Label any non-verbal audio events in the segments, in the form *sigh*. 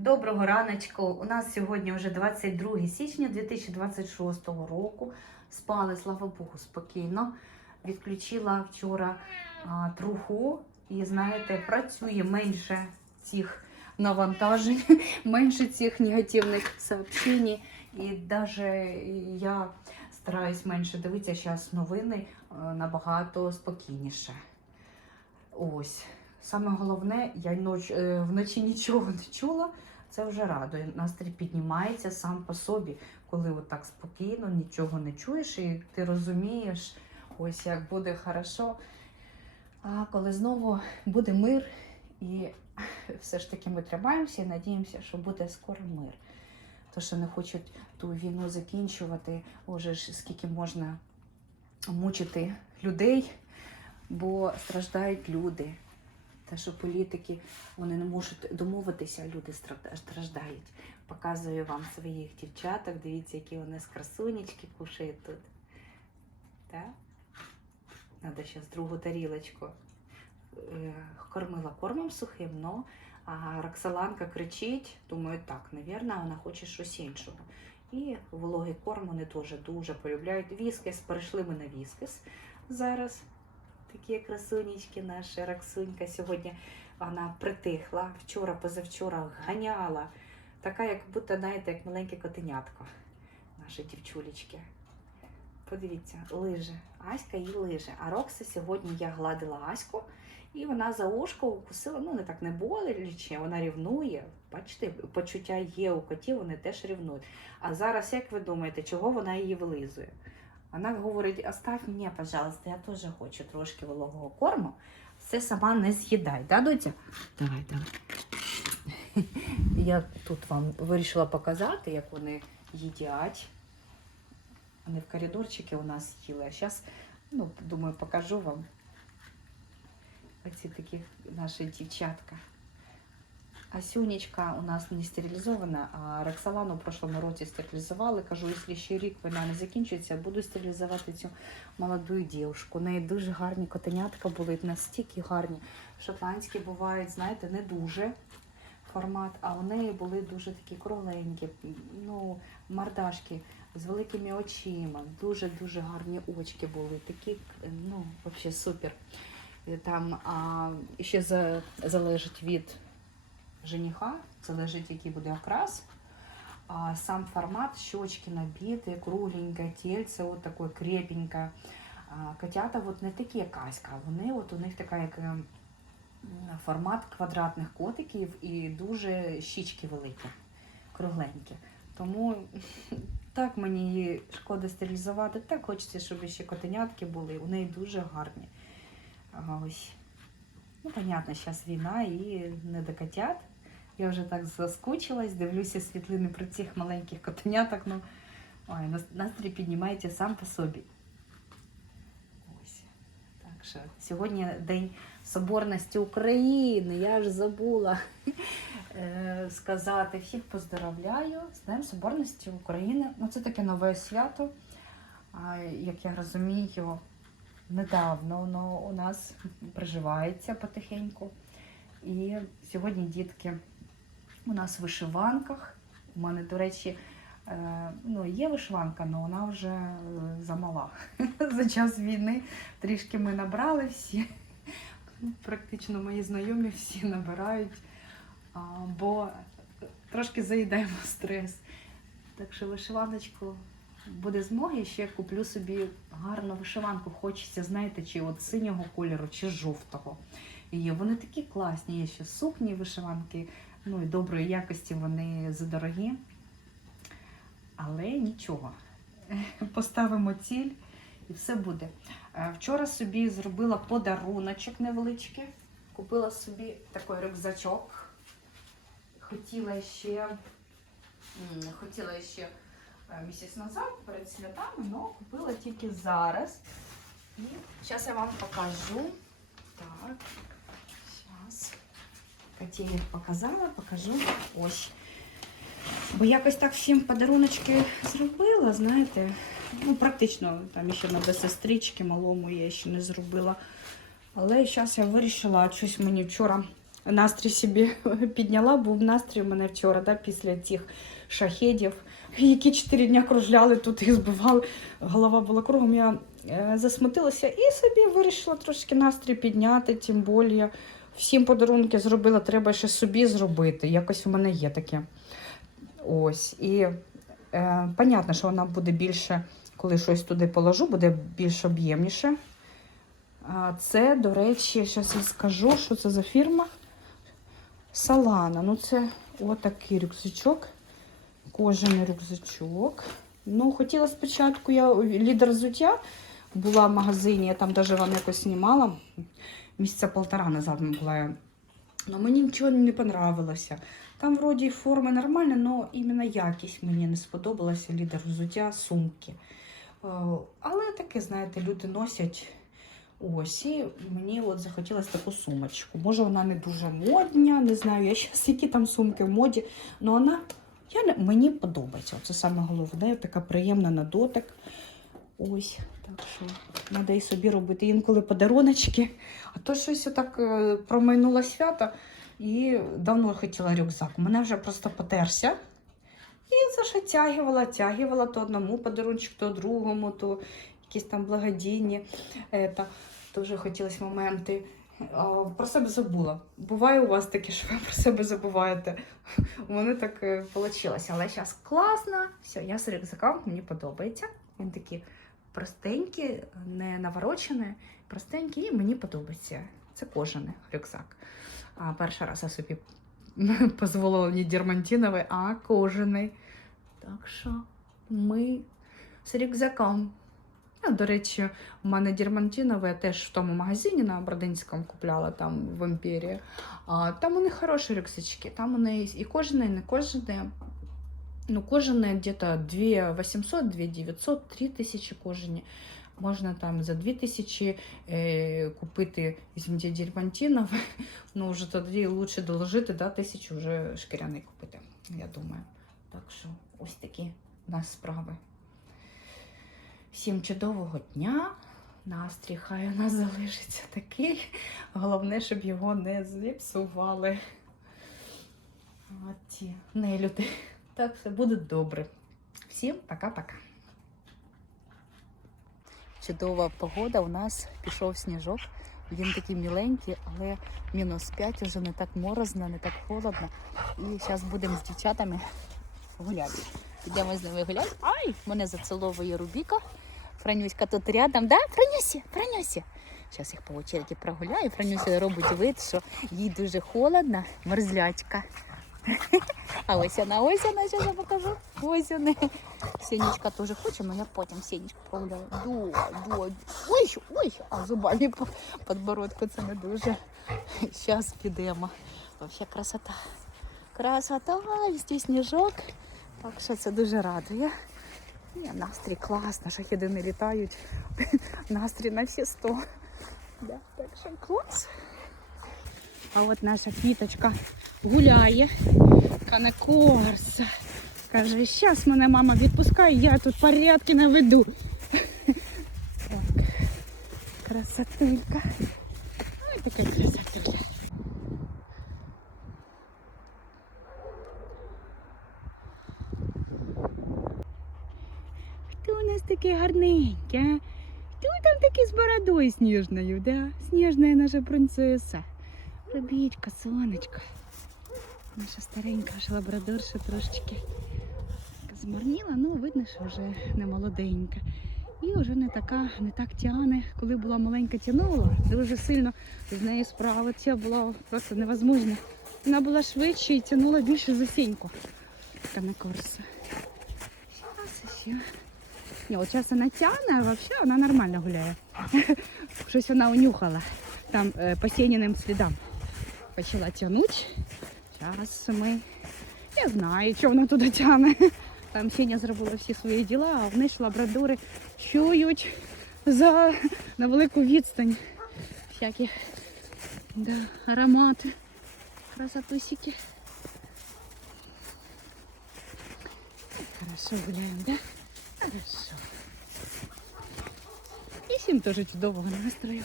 Доброго раночку. У нас сьогодні вже 22 січня 2026 року. Спали, слава Богу, спокійно. Відключила вчора а, труху і, знаєте, працює менше цих навантажень, *laughs* менше цих негативних сообщень. І навіть я стараюсь менше дивитися зараз новини е, набагато спокійніше. Ось. Саме головне, я е, вночі нічого не чула. Це вже радує. Настрій піднімається сам по собі, коли так спокійно, нічого не чуєш, і ти розумієш, ось як буде хорошо. А коли знову буде мир, і *laughs* все ж таки ми тримаємося і надіємося, що буде скоро мир. То, що не хочуть ту війну закінчувати, уже ж скільки можна мучити людей, бо страждають люди. Те, що політики вони не можуть домовитися, а люди страждають. Показую вам своїх дівчаток. Дивіться, які вони з красунечки кушають тут. Так? Надо зараз другу тарілочку. Е, Кормила кормом сухим, но а Роксоланка кричить. Думаю, так, навірно, вона хоче щось іншого. І вологий корм вони теж дуже полюбляють. Віскес, перейшли ми на віскес зараз. Такі красунечки наші, Роксунька сьогодні вона притихла. Вчора, позавчора ганяла. Така, як будто, знаєте, як маленьке котенятко. Наші дівчулечки. Подивіться, лиже. Аська і лиже. А Рокса сьогодні я гладила Аську, і вона за ушко укусила. Ну, не так не боляче, вона рівнує. Бачите, почуття є у котів, вони теж рівнують. А зараз, як ви думаєте, чого вона її вилизує? Вона говорить: оставь мені, пожалуйста, я теж хочу трошки вологого корму. Все сама не з'їдай, да, доця? Давай, давай. *laughs* Я тут вам вирішила показати, як вони їдять. Вони в коридорчики у нас їли. А зараз, ну, думаю, покажу вам. Оці такі наші дівчатка. А Сюнечка у нас не стерилізована, а Роксолану в прошлому році стерилізували. Кажу, якщо ще рік війна не закінчиться, буду стерилізувати цю молоду дівчинку. У неї дуже гарні котенятка були, настільки гарні. Шотландські бувають, знаєте, не дуже формат, а у неї були дуже такі кругленькі, ну, мордашки з великими очима. Дуже-дуже гарні очки були. Такі, ну, взагалі супер. І Там а, ще за, залежить від жениха, залежить, який буде окрас. А сам формат, щечки набиті, кругленьке, тельце, от таке крепеньке. Котята от не такі, як Аська, вони от у них така як ем, формат квадратних котиків і дуже щічки великі, кругленькі. Тому *laughs* так мені її шкода стерилізувати, так хочеться, щоб ще котенятки були. У неї дуже гарні. Ось. Ну, понятно, зараз війна і не до котят. Я вже так заскучилась, дивлюся світлини про цих маленьких котеняток. Ну, ой, настрій піднімається сам по собі. Ось. Так що сьогодні День Соборності України. Я ж забула е, сказати. Всіх поздравляю з Днем Соборності України. Ну, це таке нове свято. Як я розумію, недавно воно у нас приживається потихеньку. І сьогодні дітки у нас в вишиванках. У мене, до речі, е, ну, є вишиванка, але вона вже е, замала. *laughs* За час війни трішки ми набрали всі. Практично мої знайомі всі набирають, бо трошки заїдаємо стрес. Так що вишиваночку буде змоги, ще куплю собі гарну вишиванку. Хочеться, знаєте, чи от синього кольору, чи жовтого. І вони такі класні, є ще сукні вишиванки, ну і доброї якості вони задорогі. Але нічого. *laughs* Поставимо ціль і все буде. Е, Вчора собі зробила подаруночок невеличкий. Купила собі такий рюкзачок. Хотіла ще, хотіла ще е, місяць назад перед святами, але купила тільки зараз. І зараз я вам покажу. Так. Котелек показала, покажу. Ось. Бо якось так всім подаруночки зробила, знаєте. Ну, практично там ще на сестрички малому я ще не зробила. Але зараз я вирішила, щось мені вчора настрій собі *laughs* підняла. Був настрій у мене вчора, да, після цих шахедів, які чотири дня кружляли, тут їх збивали. Голова була кругом. Я е, засмутилася і собі вирішила трошки настрій підняти, тим більше. Всім подарунки зробила, треба ще собі зробити. Якось у мене є таке. Ось. І е, понятно, що вона буде більше, коли щось туди положу, буде більш об'ємніше. А це, до речі, зараз я скажу, що це за фірма. Салана. Ну, це отакий рюкзачок. Кожаний рюкзачок. Ну, хотіла спочатку я лідер взуття була в магазині, я там навіть вам якось знімала. Місяця полтора назад була. Но мені нічого не понравилося. Там вроді форми нормальні, але іменно якість мені не сподобалася лідер взуття, сумки. Е, Але таке, знаєте, люди носять. Ось, і мені от захотілося таку сумочку. Може, вона не дуже модня, не знаю, я зараз які там сумки в моді, але вона я мені подобається. Це саме головне, така приємна на дотик. Ось, так що треба і собі робити інколи подаруночки. А то щось отак е, промайнуло свято і давно хотіла рюкзак. У мене вже просто потерся. І зашатягувала, тягувала тягувала то одному подарунчик, то другому, то якісь там благодійні. Ета, Дуже хотілося моменти. А, Про себе забула. Буває у вас таке, що ви про себе забуваєте. У мене так вийшло. Але зараз класно. Все, я з рюкзаком, мені подобається. Він такий простенький, не наворочений, простенький, і мені подобається. Це кожаний рюкзак. А перший раз я собі *laughs* дозволила не дермантиновий, а кожаний. Так що ми з рюкзаком. А, до речі, у мене дермантиновий теж в тому магазині на Бродинському купляла там в імперії. А, там них хороші рюкзачки. Там у них і кожані, і не кожані. Ну, кожаные где-то 2 800, 2 900, 3 тисячі кожані. Можна там за 2 тисячі е, купити, візьміть дермантинов, *laughs* ну вже тоді лучше доложити, да, тисячу вже шкіряний купити, я думаю. Так що ось такі у нас справи. Всім чудового дня. Настрій хай у нас *laughs* залишиться такий. Головне, щоб його не зіпсували. От ті нелюди. Так, все буде добре. Всім пока-пока. Чудова погода. У нас пішов сніжок. Він такий міленький, але мінус 5, вже не так морозно, не так холодно. І зараз будемо з дівчатами гуляти. Підемо з ними гуляти. Ай! Мене заціловує Рубіка. Франюська тут рядом. Да? Франюся, Франюся. Зараз їх по очереді прогуляю. Франюся робить вид, що їй дуже холодно, мерзлячка. А ось вона, ось вона, зараз я покажу. Ось вона. Сінічка теж хоче, але я потім Сінічку погуляю. До, до. Ой, ой, а зубами по подбородку це не дуже. Зараз підемо. Вообще красота. Красота, везде сніжок. Так що це дуже радує. Ні, настрій класно, шахіди не літають. Настрій на всі сто. Да, так що клас. А от наша квіточка гуляє. Канекорса. Каже, зараз мене мама відпускає, я тут порядки наведу. Так, красотулька. Ой, така красотуля. Хто у нас таке гарненьке? а? Хто там такий з бородою сніжною, да? Сніжна наша принцеса. Робічка, сонечко. Наша старенька лабрадорша трошечки змарніла, ну видно, що вже не молоденька. І вже не така, не так тягне. Коли була маленька, тягнула, дуже сильно з нею справитися було просто невозможно. Вона була швидше і тягнула більше за сіньку. Така на корса. Зараз ще. Ні, от зараз вона тягне, а взагалі вона нормально гуляє. Щось вона унюхала там е, по сіняним слідам. Почала тягнути. Зараз ми. Я знаю, що вона туди тягне. Там Сеня зробила всі свої діла, а вони ж лабрадори чують за на велику відстань. Всякі да, аромати. Красотусики. Хорошо гуляємо, да? Хорошо. І всім теж чудового настрою.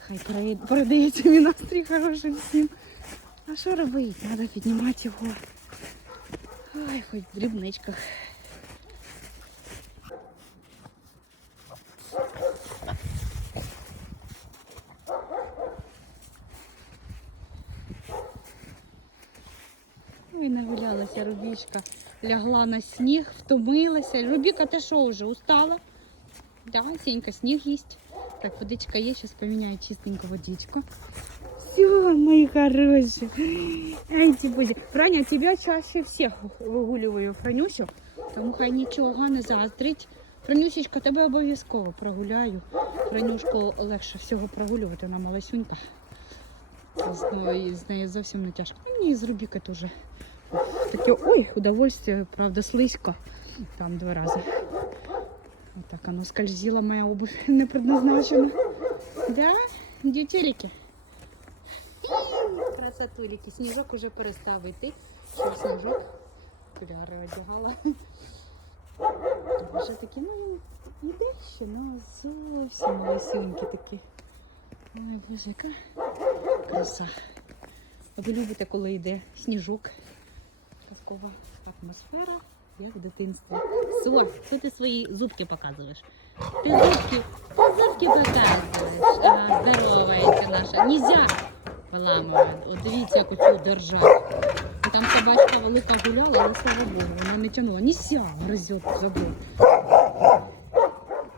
Хай передається мій настрій хороший всім. А що робити? Треба піднімати його. Ай, хоч в дрібничках. Ой, нагулялася Рубічка. Лягла на сніг, втомилася. Рубіка, ти що вже, устала? Да, Сенька, сніг їсть. Так, водичка є, зараз поміняю чистеньку водичку. Все, мои хорошие. Ай, Тибузі. Франя, тебя чаще всіх вигулюю, Франюсю. Тому хай нічого не заздрить. Франюсечка, тебе обов'язково прогуляю. Франюшку легше всього прогулювати, вона малосюнька. З нею, з нею зовсім не тяжко. Ну, Мені з Рубіка теж таке, ой, удовольствие, правда, слизько. Там два рази. Отак оно скользила моя обувь *laughs* не предназначена. Да, дютелики. Красотулики. Сніжок уже перестав йти. Що сніжок? Окуляри одягала. Вже такі, ну, іде ще, ну зовсім малесюнькі такі. Ой, боже, яка краса. А ви любите, коли йде сніжок. Казкова атмосфера, як в дитинстві. Со, що ти свої зубки показуєш? Ти зубки, ти зубки показуєш. Ага, здоровається наша. Нельзя виламувати. От дивіться, як оцю держать. Там собачка велика гуляла, але слава Богу, вона не тягнула. Нельзя, гризет забор.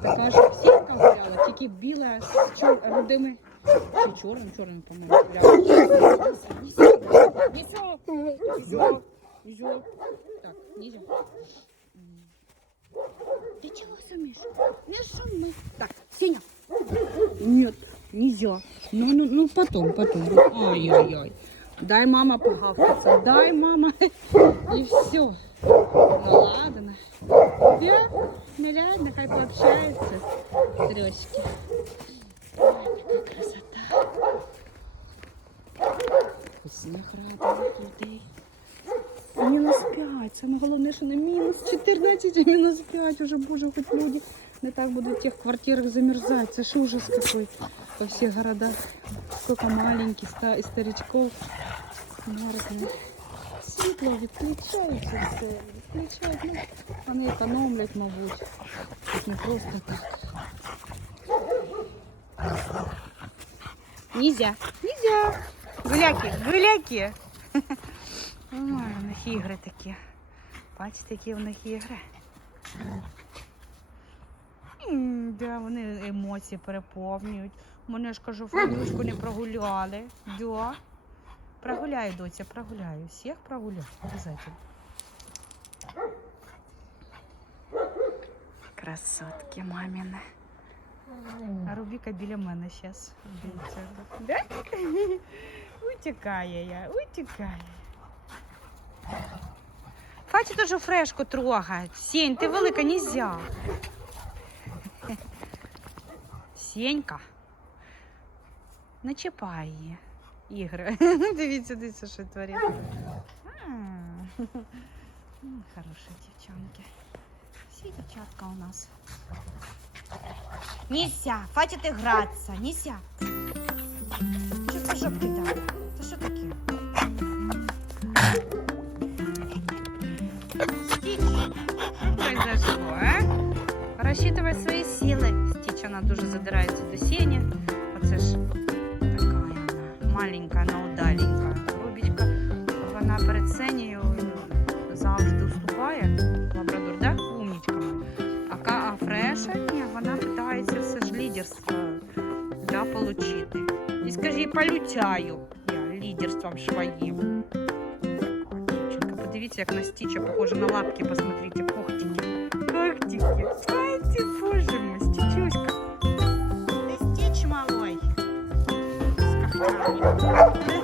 Така ж сітка гуляла, тільки біла з чор... рудими. Чи чорним, чорним, по-моєму, гуляла. Нельзя, нельзя, нельзя. Так. М. Ты чего шумишь? Не шуми. Так, Сеня. Нет, нельзя. Ну, ну, ну потом, потом. Ай-яй-яй. Дай мама погавкаться, дай мама. *laughs* И все. Ну ладно. Да, ну ладно, хай пообщаются. Трешки. Ой, красота. Сніг радує людей. Мінус 5. Саме головне, що не мінус 14, а мінус 5. Уже, боже, хоч люди не так будуть в тих квартирах замерзати. Це ж ужас какой по всіх городах. Сколько маленьких, ста і старичков. Мерзне. Світло відключається все. Відключають. Ну, вони економлять, мабуть. Не просто так. Нельзя. Нельзя. Гуляки, гуляки. *laughs* Ой, у них ігри такі. Бачите, які у них ігри. М, Да, вони емоції переповнюють. Мене ж кажу, фанючку не прогуляли. Да. Прогуляю, доця, прогуляю. Всіх прогуляю. Обязательно. Красотки маміни. А Рубіка біля мене зараз. Да? Утікає я, утікає. Хватит тоже фрешку трогать. Сень, ти велика, нельзя. Сенька. Не чіпай її. Ігри. *laughs* Дивіться, дивіться, що творить. А, м, Хороші дівчонки. Всі дівчатка у нас. Нельзя, хватит играться, нельзя. Что за жопки там? Это что такие? Стич, что произошло, а? Рассчитывай свои силы. Стич, она дуже задирається до сені. маленька, але удаленька. Рубічка, вона перед сенею завжди уступає. Лабрадор, да? Умнічка. А, ка- а Фреша, ні, вона питається все ж лідерство да, получити. І скажи, полютяю я лідерством своїм. Така дівчинка. Подивіться, як на стіча похоже на лапки, посмотрите, когтики. Когтики. Ай, Oh, my God.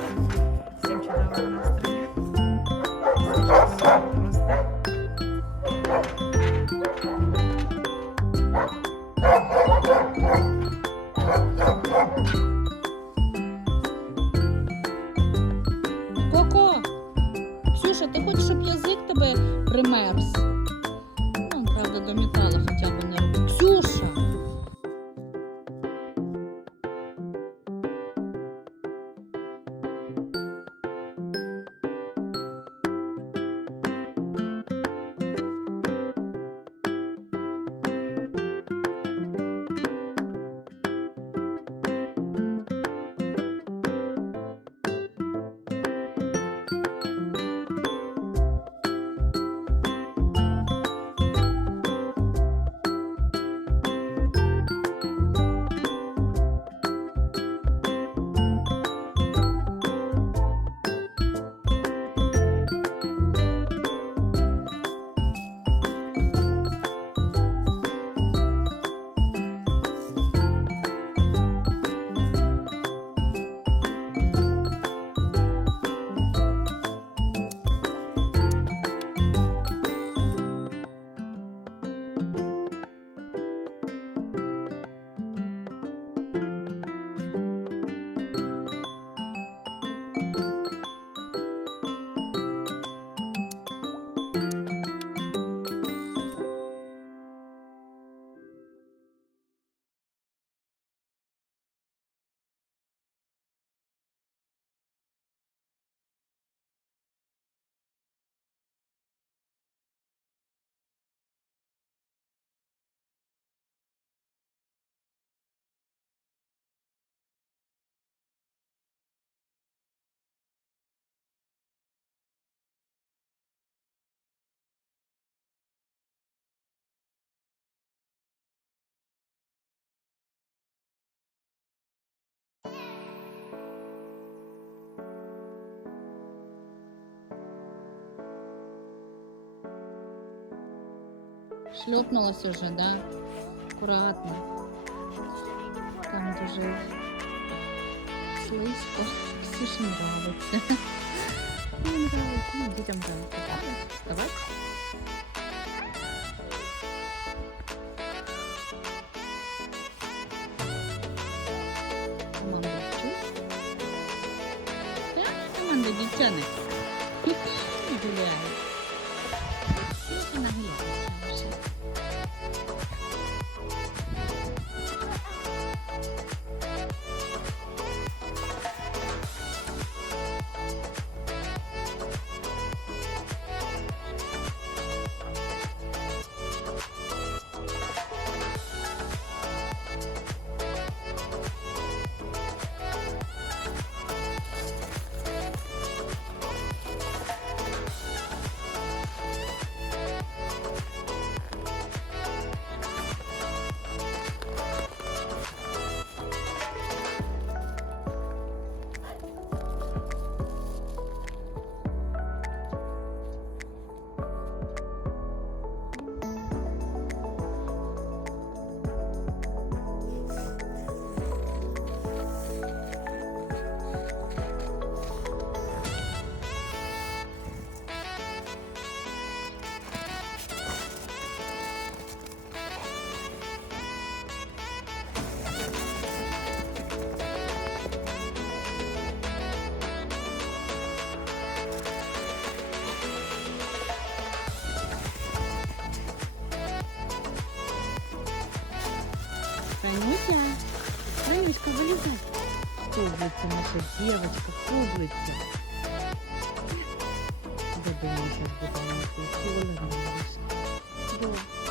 Шльопнулась уже, да? Аккуратно. Там дуже слизько. Ксюші нравиться. *laughs* Мені нравиться, ну, дітям нравиться. Давай. Команда чув? Так, команда дівчани. Кублица наша девочка, кублица. Я думаю, сейчас буду на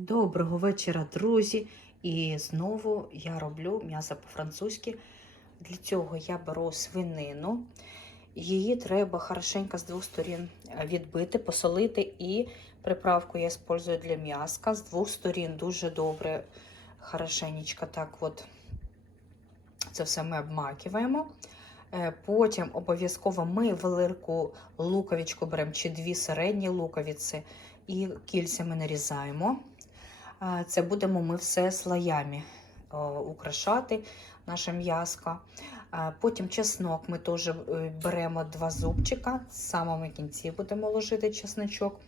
Доброго вечора, друзі! І знову я роблю м'ясо по-французьки. Для цього я беру свинину. Її треба хорошенько з двох сторін відбити, посолити і приправку я использую для м'яска. З двох сторін дуже добре, хорошенечко так от це все ми обмакуємо. Е, Потім обов'язково ми велику луковичку беремо чи дві середні луковиці і кільцями нарізаємо. Це будемо ми все слоями украшати наше м'яско. А, Потім чеснок ми теж е, беремо два зубчика, в самому кінці будемо ложити чесночок.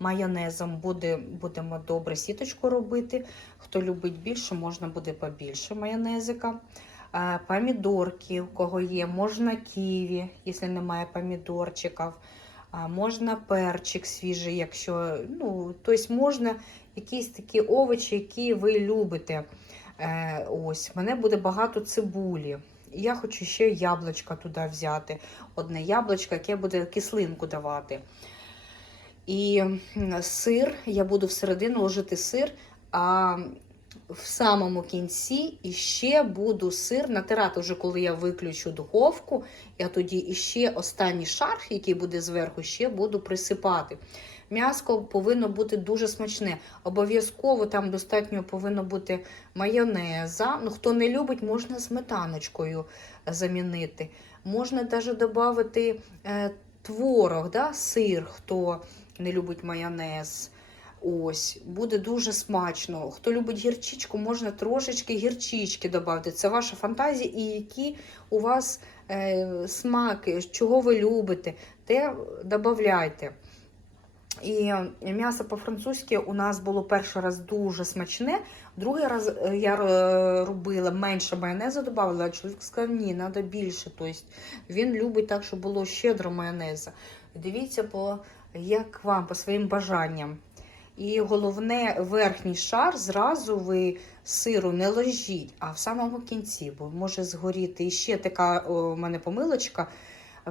Майонезом буде, будемо добре сіточку робити. Хто любить більше, можна буде побільше майонезика. Помідорки, у кого є, можна ківі, якщо немає помідорчиків. А, Можна перчик свіжий, якщо ну, тобто можна якісь такі овочі, які ви любите. Е, ось, в мене буде багато цибулі. Я хочу ще яблучко туди взяти. Одне яблучко, яке буде кислинку давати. І сир, я буду всередину ложити сир, а в самому кінці іще буду сир натирати, вже коли я виключу духовку. Я тоді іще останній шар, який буде зверху, ще буду присипати. М'яско повинно бути дуже смачне. Обов'язково там достатньо повинно бути майонеза. Ну, хто не любить, можна сметаночкою замінити. Можна навіть додати е, творог, да, сир, хто не любить майонез. Ось, буде дуже смачно. Хто любить гірчичку, можна трошечки гірчички додати. Це ваша фантазія, і які у вас е, смаки, чого ви любите, те додавайте. І м'ясо по-французьки у нас було перший раз дуже смачне. Другий раз е, я е, робила менше майонезу додавала, а чоловік сказав, ні, треба більше. Тобто він любить так, щоб було щедро майонеза. Дивіться, по, як вам, по своїм бажанням. І головне, верхній шар зразу ви сиру не ложіть, а в самому кінці, бо може згоріти. І ще така у мене помилочка.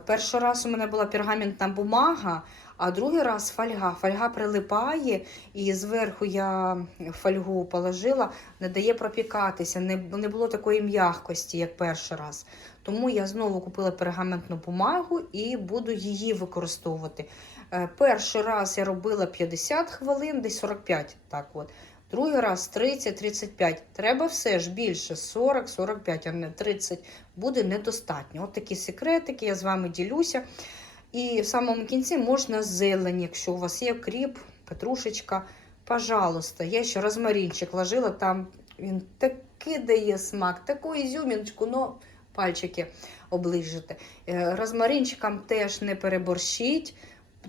Перший раз у мене була пергаментна бумага, а другий раз фольга. Фольга прилипає, і зверху я фольгу положила, не дає пропікатися, не, не було такої м'якості, як перший раз. Тому я знову купила пергаментну бумагу і буду її використовувати. Е, Перший раз я робила 50 хвилин, десь 45. так от. Другий раз 30-35. Треба все ж більше 40-45, а не 30. Буде недостатньо. От такі секретики, я з вами ділюся. І в самому кінці можна зелень, якщо у вас є кріп, петрушечка. Пожалуйста, я ще розмаринчик ложила, там він такий дає смак, таку ізюміночку, ну пальчики оближите. Розмаринчиком теж не переборщіть,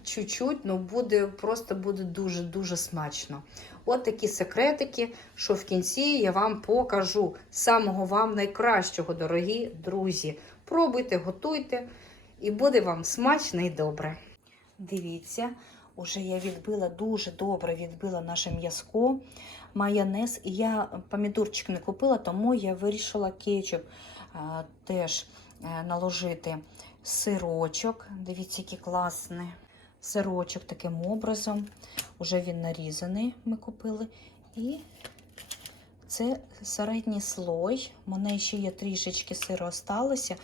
чуть-чуть, ну буде просто буде дуже-дуже смачно. От такі секретики, що в кінці я вам покажу. Самого вам найкращого, дорогі друзі. Пробуйте, готуйте, і буде вам смачно і добре. Дивіться, уже я відбила дуже добре відбила наше м'язко, майонез. І я помідорчик не купила, тому я вирішила кетчуп а, теж а, наложити сирочок. Дивіться, який класний сирочок таким образом. Уже він нарізаний, ми купили. І це середній слой. У мене ще є трішечки сиру осталося.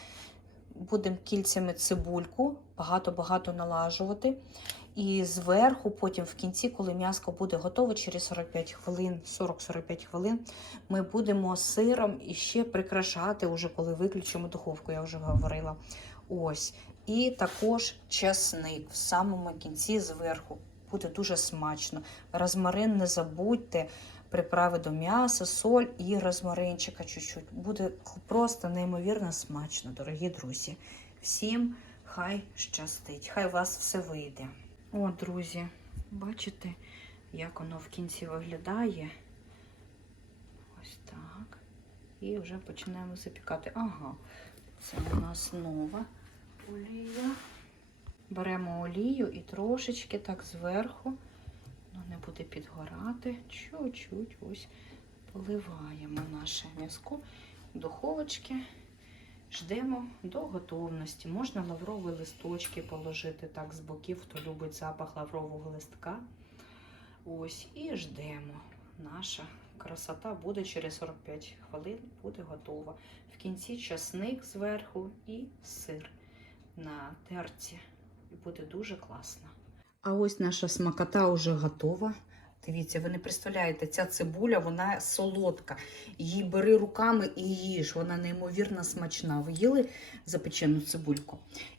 Будемо кільцями цибульку, багато-багато налажувати. І зверху, потім в кінці, коли м'яско буде готове, через 45 хвилин, 40-45 хвилин, ми будемо сиром і ще прикрашати, уже коли виключимо духовку, я вже говорила. Ось. І також чесник в самому кінці зверху. Буде дуже смачно. Розмарин не забудьте, приправи до м'яса, соль і розмаринчика чуть-чуть. Буде просто неймовірно смачно, дорогі друзі. Всім хай щастить, хай у вас все вийде. О, друзі, бачите, як воно в кінці виглядає? Ось так. І вже починаємо запікати. Ага, це у нас нова олія. Беремо олію і трошечки так зверху, не буде підгорати, чуть-чуть ось поливаємо наше м'язко духовочки. Ждемо до готовності. Можна лаврові листочки положити так з боків, хто любить запах лаврового листка. Ось, і ждемо. Наша красота буде через 45 хвилин, буде готова. В кінці часник зверху і сир на терці. І буде дуже класно. А ось наша смакота вже готова. Дивіться, ви не представляєте, ця цибуля, вона солодка. Її бери руками і їж. Вона неймовірно смачна. Ви їли запечену цибульку.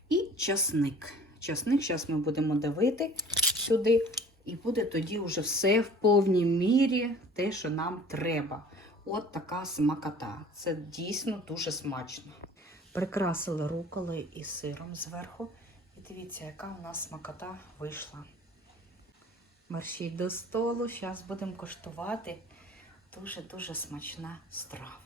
І часник. Часник зараз ми будемо давити сюди. І буде тоді вже все в повній мірі, те, що нам треба. От така смакота. Це дійсно дуже смачно. Прикрасили руколи і сиром зверху. Дивіться, яка у нас смакота вийшла. Мерщій до столу. Зараз будемо коштувати. Дуже-дуже смачна страва.